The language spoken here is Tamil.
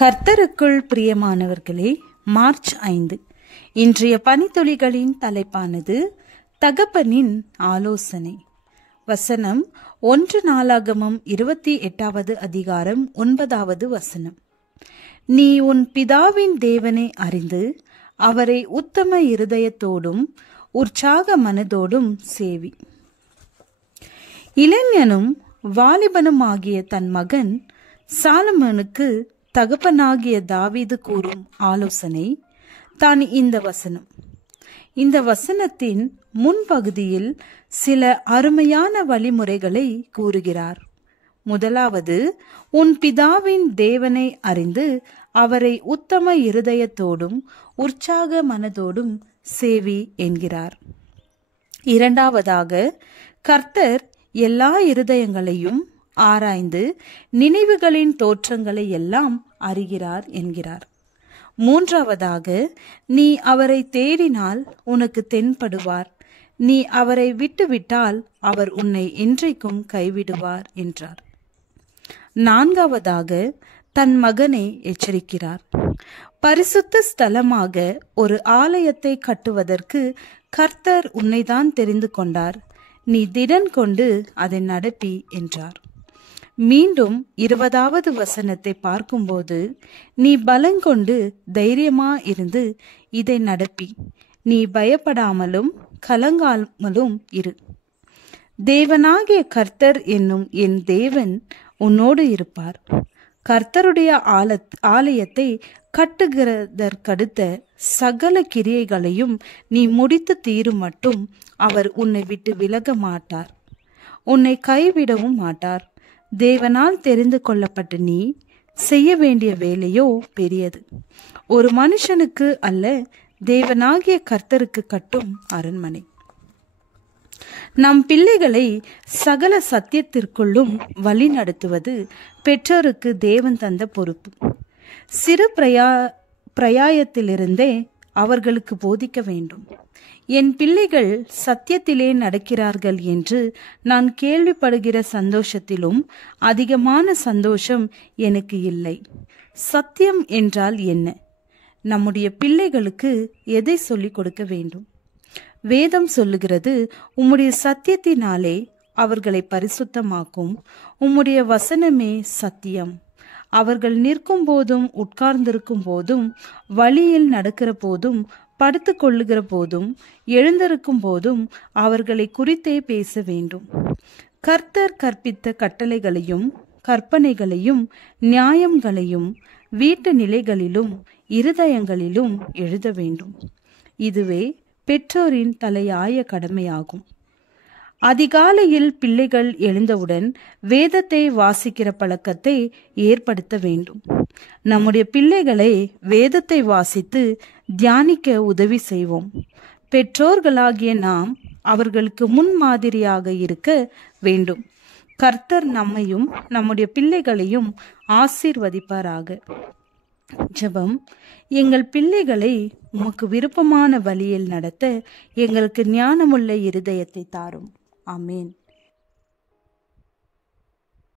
கர்த்தருக்குள் பிரியமானவர்களே, மார்ச் 5 இன்றைய பனித்துளிகளின் தலைப்பானது தகப்பனின் ஆலோசனை. வசனம் 1 நாளாகமம் 28வது அதிகாரம் 9வது வசனம். நீ உன் பிதாவின் தேவனை அறிந்து அவரை உத்தம இருதயத்தோடும் உற்சாக மனதோடும் சேவி. இளைஞனும் வாலிபனுமாகிய தன் மகன் சாலமோனுக்கு தகப்பனாகிய தாவீது கூறும் ஆலோசனை தான் இந்த வசனம். இந்த வசனத்தின் முன்பகுதியில் சில அருமையான வழிமுறைகளை கூறுகிறார். முதலாவது, உன் பிதாவின் தேவனை அறிந்து அவரை உத்தம இருதயத்தோடும் உற்சாக மனதோடும் சேவி என்கிறார். இரண்டாவதாக, கர்த்தர் எல்லா இருதயங்களையும் ஆராய்ந்து நினைவுகளின் தோற்றங்களை எல்லாம் அறிகிறார் என்கிறார். மூன்றாவதாக, நீ அவரை தேடினால் உனக்கு தென்படுவார், நீ அவரை விட்டுவிட்டால் அவர் உன்னை என்றைக்கும் கைவிடுவார் என்றார். நான்காவதாக, தன் மகனை எச்சரிக்கிறார். பரிசுத்த ஸ்தலமாக ஒரு ஆலயத்தை கட்டுவதற்கு கர்த்தர் உன்னைதான் தெரிந்து கொண்டார், நீ திடன் கொண்டு அதை நடப்பி என்றார். மீண்டும் 20வது வசனத்தை பார்க்கும்போது, நீ பலங்கொண்டு தைரியமா இருந்து இதை நடப்பி, நீ பயப்படாமலும் கலங்காமலும் இரு. தேவனாகிய கர்த்தர் என்னும் என் தேவன் உன்னோடு இருப்பார். கர்த்தருடைய ஆலயத்தை கட்டுகிறதற்கடுத்த சகல கிரியைகளையும் நீ முடித்து தீரும் மட்டும் அவர் உன்னை விட்டு விலக மாட்டார், உன்னை கைவிடவும் மாட்டார். தேவனால் தெரிந்து கொள்ளப்பட்ட நீ செய்ய வேண்டிய வேலையோ பெரியது. ஒரு மனுஷனுக்கு அல்ல, தேவனாகிய கர்த்தருக்கு கட்டும் அரண்மனை. நம் பிள்ளைகளை சகல சத்தியத்திற்குள்ளும் வழி நடத்துவது பெற்றோருக்கு தேவன் தந்த பொறுப்பு. சிறு பிரயாயத்திலிருந்தே அவர்களுக்கு போதிக்க வேண்டும். என் பிள்ளைகள் சத்தியத்திலே நடக்கிறார்கள் என்று நான் கேள்விப்படுகிற சந்தோஷத்திலும் அதிகமான சந்தோஷம் எனக்கு இல்லை. சத்தியம் என்றால் என்ன? நம்முடைய பிள்ளைகளுக்கு எதை சொல்லிக் கொடுக்க வேண்டும்? வேதம் சொல்லுகிறது, உம்முடைய சத்தியத்தினாலே அவர்களை பரிசுத்தமாக்கும், உம்முடைய வசனமே சத்தியம். அவர்கள் நிற்கும் போதும் உட்கார்ந்திருக்கும் போதும் வழியில் நடக்கிற போதும் படுத்து கொள்ளுகிற போதும் எழுந்திருக்கும் போதும் அவர்களை குறித்தே பேச வேண்டும். கர்த்தர் கற்பித்த கட்டளைகளையும் கற்பனைகளையும் நியாயங்களையும் வீட்டு நிலைகளிலும் இருதயங்களிலும் எழுத வேண்டும். இதுவே பெற்றோரின் தலையாய கடமையாகும். அதிகாலையில் பிள்ளைகள் எழுந்தவுடன் வேதத்தை வாசிக்கிற பழக்கத்தை ஏற்படுத்த வேண்டும். நம்முடைய பிள்ளைகளை வேதத்தை வாசித்து தியானிக்க உதவி செய்வோம். பெற்றோர்களாகிய நாம் அவர்களுக்கு முன்மாதிரியாக இருக்க வேண்டும். கர்த்தர் நம்மையும் நம்முடைய பிள்ளைகளையும் ஆசீர்வதிப்பாராக. ஜெபம். எங்கள் பிள்ளைகளை உமக்கு விருப்பமான வழியில் நடத்த எங்களுக்கு ஞானமுள்ள இருதயத்தை தாரும். ஆமேன்.